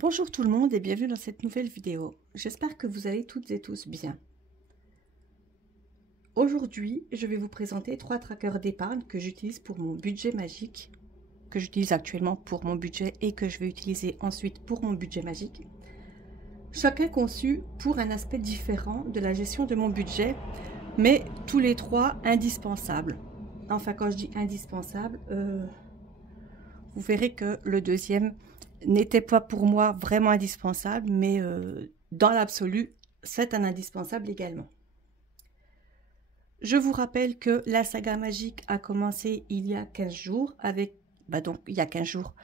Bonjour tout le monde et bienvenue dans cette nouvelle vidéo. J'espère que vous allez toutes et tous bien. Aujourd'hui, je vais vous présenter 3 trackers d'épargne que j'utilise pour mon budget magique, que j'utilise actuellement pour mon budget et que je vais utiliser ensuite pour mon budget magique. Chacun conçu pour un aspect différent de la gestion de mon budget, mais tous les 3 indispensables. Enfin, quand je dis indispensable, vous verrez que le deuxième n'était pas pour moi vraiment indispensable, mais dans l'absolu, c'est un indispensable également. Je vous rappelle que la saga magique a commencé il y a 15 jours, avec, il y a 15 jours,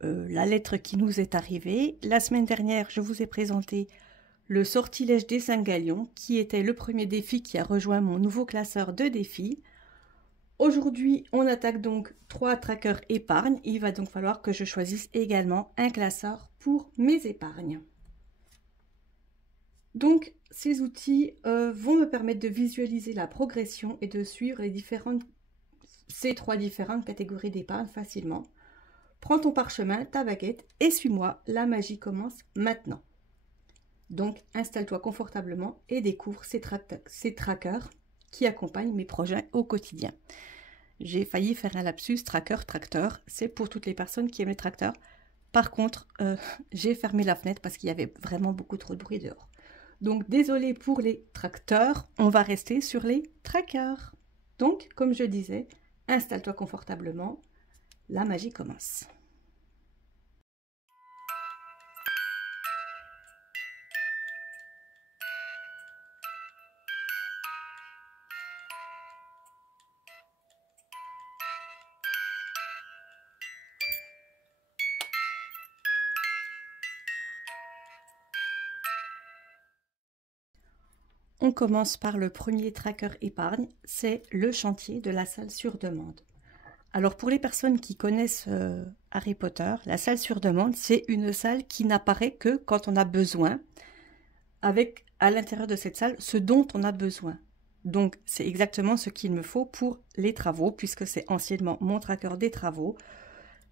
la lettre qui nous est arrivée. La semaine dernière, je vous ai présenté le sortilège des 5 galions, qui était le premier défi qui a rejoint mon nouveau classeur de défis. Aujourd'hui, on attaque donc 3 trackers épargne. Il va donc falloir que je choisisse également un classeur pour mes épargnes. Donc, ces outils vont me permettre de visualiser la progression et de suivre ces 3 différentes catégories d'épargne facilement. Prends ton parchemin, ta baguette et suis-moi. La magie commence maintenant. Donc, installe-toi confortablement et découvre ces trackers qui accompagnent mes projets au quotidien. J'ai failli faire un lapsus tracteur, c'est pour toutes les personnes qui aiment les tracteurs. Par contre, j'ai fermé la fenêtre parce qu'il y avait vraiment beaucoup trop de bruit dehors. Donc, désolé pour les tracteurs, on va rester sur les trackers. Donc, comme je disais, installe-toi confortablement, la magie commence. On commence par le premier tracker épargne, c'est le chantier de la salle sur demande. Alors pour les personnes qui connaissent Harry Potter, la salle sur demande, c'est une salle qui n'apparaît que quand on a besoin, avec à l'intérieur de cette salle ce dont on a besoin. Donc c'est exactement ce qu'il me faut pour les travaux, puisque c'est anciennement mon tracker des travaux.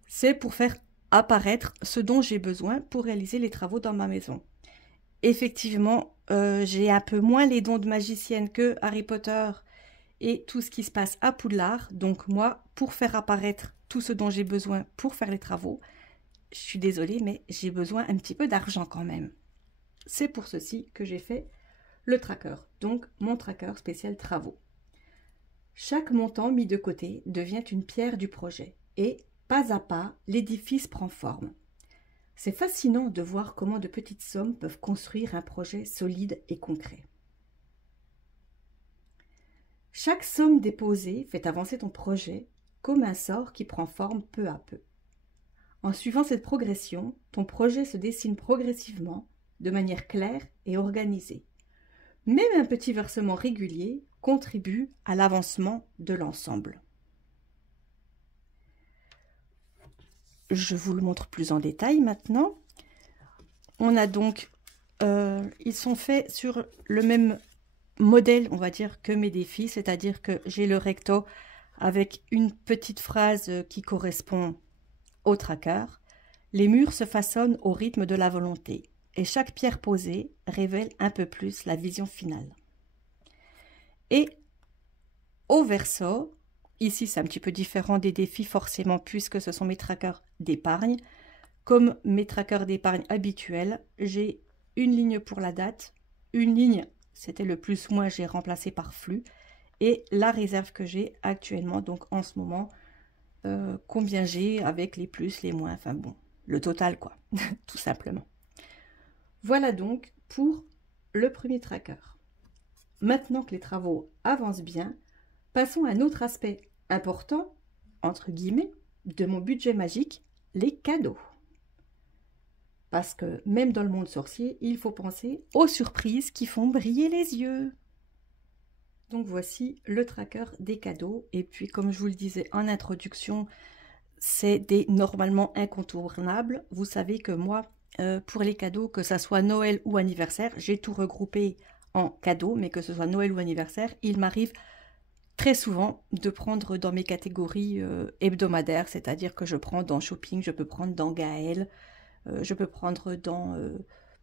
C'est pour faire apparaître ce dont j'ai besoin pour réaliser les travaux dans ma maison. Effectivement, j'ai un peu moins les dons de magicienne que Harry Potter et tout ce qui se passe à Poudlard. Donc moi, pour faire apparaître tout ce dont j'ai besoin pour faire les travaux, je suis désolée, mais j'ai besoin un petit peu d'argent quand même. C'est pour ceci que j'ai fait le tracker, donc mon tracker spécial travaux. Chaque montant mis de côté devient une pierre du projet et, pas à pas, l'édifice prend forme. C'est fascinant de voir comment de petites sommes peuvent construire un projet solide et concret. Chaque somme déposée fait avancer ton projet comme un sort qui prend forme peu à peu. En suivant cette progression, ton projet se dessine progressivement, de manière claire et organisée. Même un petit versement régulier contribue à l'avancement de l'ensemble. Je vous le montre plus en détail maintenant. On a donc, ils sont faits sur le même modèle, on va dire, que mes défis, c'est-à-dire que j'ai le recto avec une petite phrase qui correspond au tracker. Les murs se façonnent au rythme de la volonté et chaque pierre posée révèle un peu plus la vision finale. Et au verso, ici, c'est un petit peu différent des défis forcément puisque ce sont mes trackers d'épargne. Comme mes trackers d'épargne habituels, j'ai une ligne pour la date, une ligne, c'était le plus-moins, j'ai remplacé par flux, et la réserve que j'ai actuellement, donc en ce moment, combien j'ai avec les plus, les moins, enfin bon, le total quoi, tout simplement. Voilà donc pour le premier tracker. Maintenant que les travaux avancent bien, passons à un autre aspect important, entre guillemets, de mon budget magique, les cadeaux. Parce que même dans le monde sorcier, il faut penser aux surprises qui font briller les yeux. Donc voici le tracker des cadeaux. Et puis comme je vous le disais en introduction, c'est des normalement incontournables. Vous savez que moi, pour les cadeaux, que ça soit Noël ou anniversaire, j'ai tout regroupé en cadeaux, mais que ce soit Noël ou anniversaire, il m'arrive très souvent de prendre dans mes catégories hebdomadaires, c'est-à-dire que je prends dans shopping, je peux prendre dans Gaël, je peux prendre dans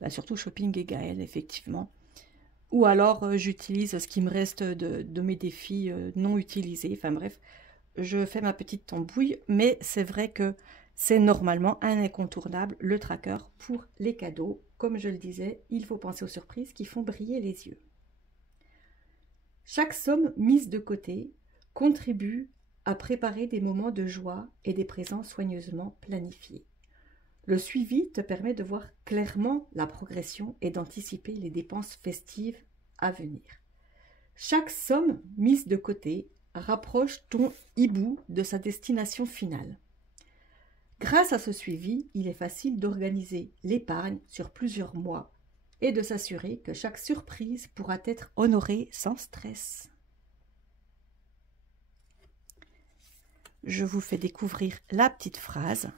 surtout shopping et Gaël, effectivement. Ou alors j'utilise ce qui me reste de mes défis non utilisés. Enfin bref, je fais ma petite tambouille, mais c'est vrai que c'est normalement un incontournable, le tracker pour les cadeaux. Comme je le disais, il faut penser aux surprises qui font briller les yeux. Chaque somme mise de côté contribue à préparer des moments de joie et des présents soigneusement planifiés. Le suivi te permet de voir clairement la progression et d'anticiper les dépenses festives à venir. Chaque somme mise de côté rapproche ton hibou de sa destination finale. Grâce à ce suivi, il est facile d'organiser l'épargne sur plusieurs mois et de s'assurer que chaque surprise pourra être honorée sans stress. Je vous fais découvrir la petite phrase.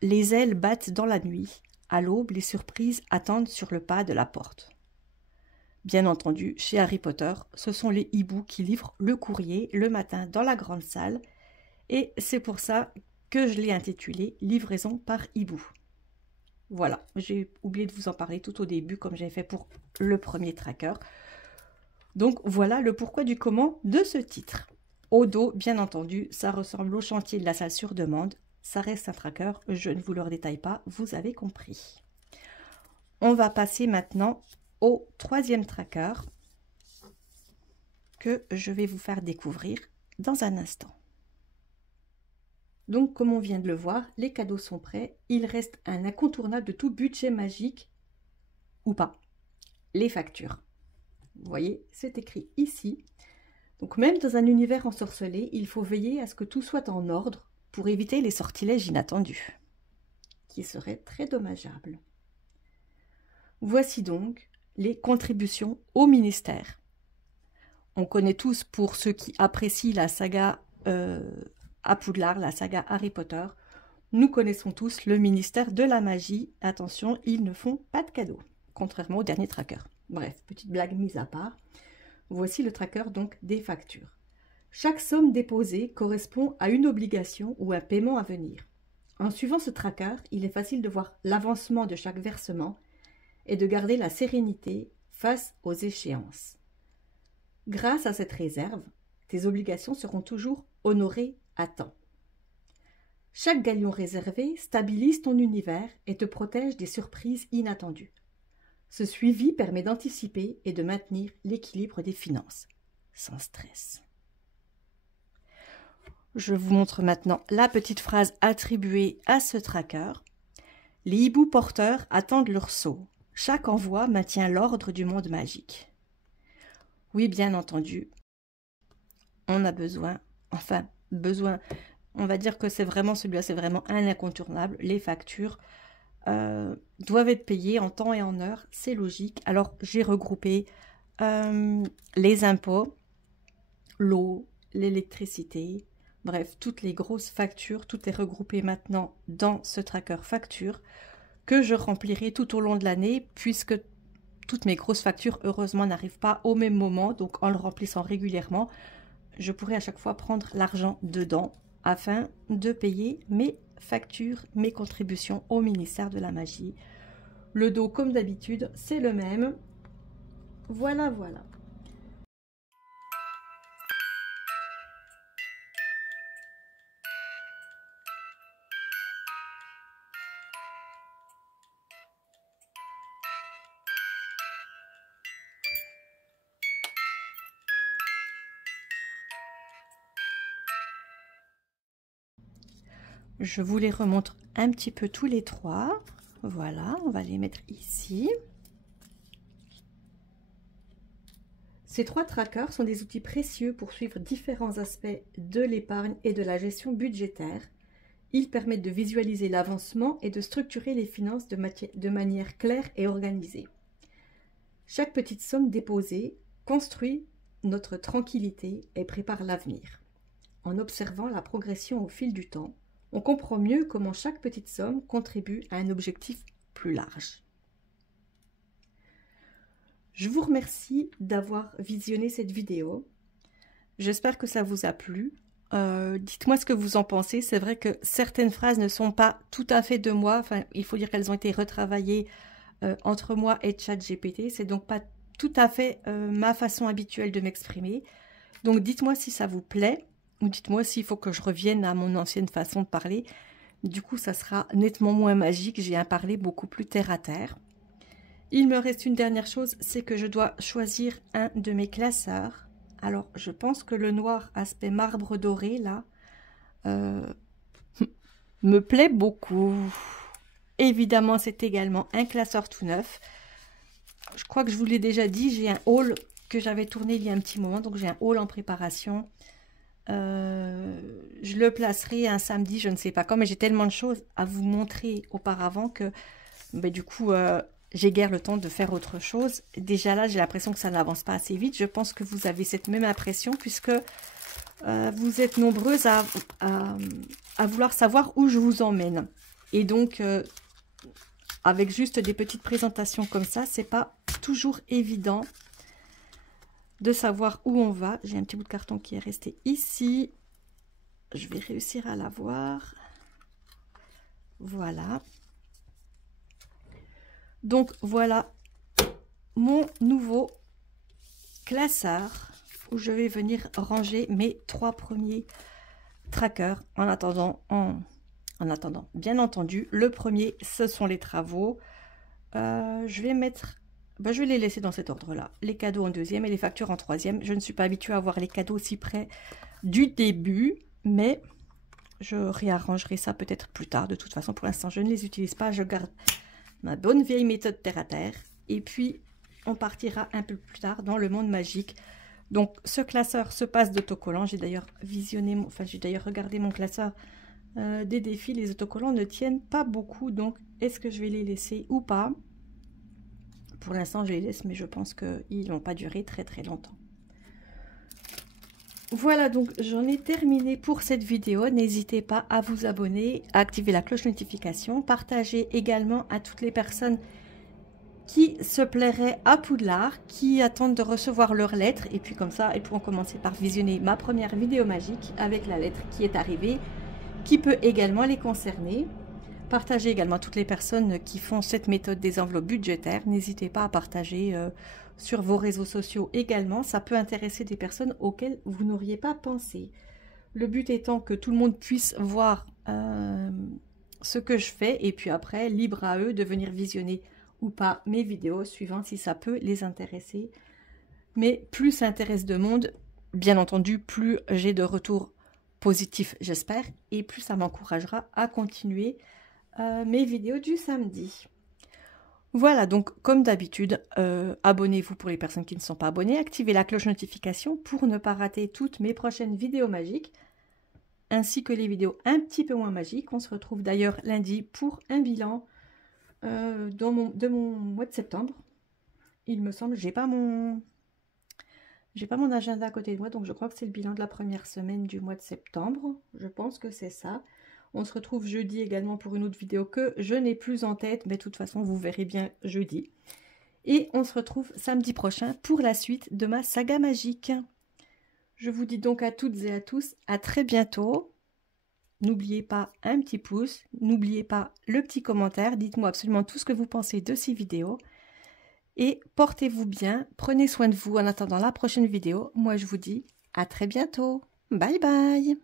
Les ailes battent dans la nuit. À l'aube, les surprises attendent sur le pas de la porte. Bien entendu, chez Harry Potter, ce sont les hiboux qui livrent le courrier le matin dans la grande salle. Et c'est pour ça que je l'ai intitulé « Livraison par hibou ». Voilà, j'ai oublié de vous en parler tout au début, comme j'avais fait pour le premier tracker. Donc voilà le pourquoi du comment de ce titre. Au dos, bien entendu, ça ressemble au chantier de la salle sur demande. Ça reste un tracker, je ne vous le détaille pas, vous avez compris. On va passer maintenant au troisième tracker que je vais vous faire découvrir dans un instant. Donc, comme on vient de le voir, les cadeaux sont prêts. Il reste un incontournable de tout budget magique, ou pas, les factures. Vous voyez, c'est écrit ici. Donc, même dans un univers ensorcelé, il faut veiller à ce que tout soit en ordre pour éviter les sortilèges inattendus, qui seraient très dommageables. Voici donc les contributions au ministère. On connaît tous, pour ceux qui apprécient la saga à Poudlard, la saga Harry Potter, nous connaissons tous le ministère de la magie. Attention, ils ne font pas de cadeaux, contrairement au dernier tracker. Bref, petite blague mise à part. Voici le tracker donc des factures. Chaque somme déposée correspond à une obligation ou un paiement à venir. En suivant ce tracker, il est facile de voir l'avancement de chaque versement et de garder la sérénité face aux échéances. Grâce à cette réserve, tes obligations seront toujours honorées à temps. Chaque galion réservé stabilise ton univers et te protège des surprises inattendues. Ce suivi permet d'anticiper et de maintenir l'équilibre des finances, sans stress. Je vous montre maintenant la petite phrase attribuée à ce tracker. Les hiboux porteurs attendent leur sceau. Chaque envoi maintient l'ordre du monde magique. Oui, bien entendu, on a besoin, on va dire que c'est vraiment celui-là, c'est vraiment un incontournable. Les factures doivent être payées en temps et en heure, c'est logique. Alors, j'ai regroupé les impôts, l'eau, l'électricité, bref, toutes les grosses factures, tout est regroupé maintenant dans ce tracker facture que je remplirai tout au long de l'année, puisque toutes mes grosses factures, heureusement, n'arrivent pas au même moment. Donc, en le remplissant régulièrement, je pourrai à chaque fois prendre l'argent dedans afin de payer mes factures, mes contributions au ministère de la magie. Le dos, comme d'habitude, c'est le même. Voilà, voilà. Je vous les remontre un petit peu tous les trois. Voilà, on va les mettre ici. Ces 3 trackers sont des outils précieux pour suivre différents aspects de l'épargne et de la gestion budgétaire. Ils permettent de visualiser l'avancement et de structurer les finances de manière claire et organisée. Chaque petite somme déposée construit notre tranquillité et prépare l'avenir. En observant la progression au fil du temps, on comprend mieux comment chaque petite somme contribue à un objectif plus large. Je vous remercie d'avoir visionné cette vidéo. J'espère que ça vous a plu. Dites-moi ce que vous en pensez. C'est vrai que certaines phrases ne sont pas tout à fait de moi. Enfin, il faut dire qu'elles ont été retravaillées entre moi et ChatGPT. C'est donc pas tout à fait ma façon habituelle de m'exprimer. Donc dites-moi si ça vous plaît ou dites-moi s'il faut que je revienne à mon ancienne façon de parler. Du coup, ça sera nettement moins magique. J'ai un parler beaucoup plus terre à terre. Il me reste une dernière chose, c'est que je dois choisir un de mes classeurs. Alors, je pense que le noir aspect marbre doré, là, me plaît beaucoup. Évidemment, c'est également un classeur tout neuf. Je crois que je vous l'ai déjà dit, j'ai un haul que j'avais tourné il y a un petit moment, donc j'ai un haul en préparation. Je le placerai un samedi, je ne sais pas quand, mais j'ai tellement de choses à vous montrer auparavant que, du coup... j'ai guère le temps de faire autre chose. Déjà là, j'ai l'impression que ça n'avance pas assez vite. Je pense que vous avez cette même impression puisque vous êtes nombreuses à vouloir savoir où je vous emmène. Et donc, avec juste des petites présentations comme ça, c'est pas toujours évident de savoir où on va. J'ai un petit bout de carton qui est resté ici. Je vais réussir à l'avoir. Voilà. Donc voilà mon nouveau classeur où je vais venir ranger mes 3 premiers trackers. En attendant, bien entendu, le premier, ce sont les travaux. Je vais mettre, je vais les laisser dans cet ordre-là. Les cadeaux en deuxième et les factures en troisième. Je ne suis pas habituée à voir les cadeaux si près du début, mais je réarrangerai ça peut-être plus tard. De toute façon, pour l'instant, je ne les utilise pas. Je garde ma bonne vieille méthode terre à terre. Et puis, on partira un peu plus tard dans le monde magique. Donc, ce classeur se passe d'autocollants. J'ai d'ailleurs j'ai d'ailleurs regardé mon classeur des défis. Les autocollants ne tiennent pas beaucoup. Donc, est-ce que je vais les laisser ou pas? Pour l'instant, je les laisse, mais je pense qu'ils n'ont pas duré très très longtemps. Voilà, donc j'en ai terminé pour cette vidéo. N'hésitez pas à vous abonner, à activer la cloche notification. Partagez également à toutes les personnes qui se plairaient à Poudlard, qui attendent de recevoir leur lettre. Et puis comme ça, elles pourront commencer par visionner ma première vidéo magique avec la lettre qui est arrivée, qui peut également les concerner. Partagez également à toutes les personnes qui font cette méthode des enveloppes budgétaires. N'hésitez pas à partager sur vos réseaux sociaux également. Ça peut intéresser des personnes auxquelles vous n'auriez pas pensé. Le but étant que tout le monde puisse voir ce que je fais. Et puis après, libre à eux de venir visionner ou pas mes vidéos, suivant si ça peut les intéresser. Mais plus ça intéresse de monde, bien entendu, plus j'ai de retours positifs, j'espère. Et plus ça m'encouragera à continuer mes vidéos du samedi. Voilà, donc comme d'habitude, abonnez-vous pour les personnes qui ne sont pas abonnées, activez la cloche notification pour ne pas rater toutes mes prochaines vidéos magiques, ainsi que les vidéos un petit peu moins magiques. On se retrouve d'ailleurs lundi pour un bilan de mon mois de septembre. Il me semble, j'ai pas mon agenda à côté de moi, donc je crois que c'est le bilan de la première semaine du mois de septembre. Je pense que c'est ça. On se retrouve jeudi également pour une autre vidéo que je n'ai plus en tête, mais de toute façon, vous verrez bien jeudi. Et on se retrouve samedi prochain pour la suite de ma saga magique. Je vous dis donc à toutes et à tous, à très bientôt. N'oubliez pas un petit pouce, n'oubliez pas le petit commentaire. Dites-moi absolument tout ce que vous pensez de ces vidéos. Et portez-vous bien, prenez soin de vous en attendant la prochaine vidéo. Moi, je vous dis à très bientôt. Bye bye.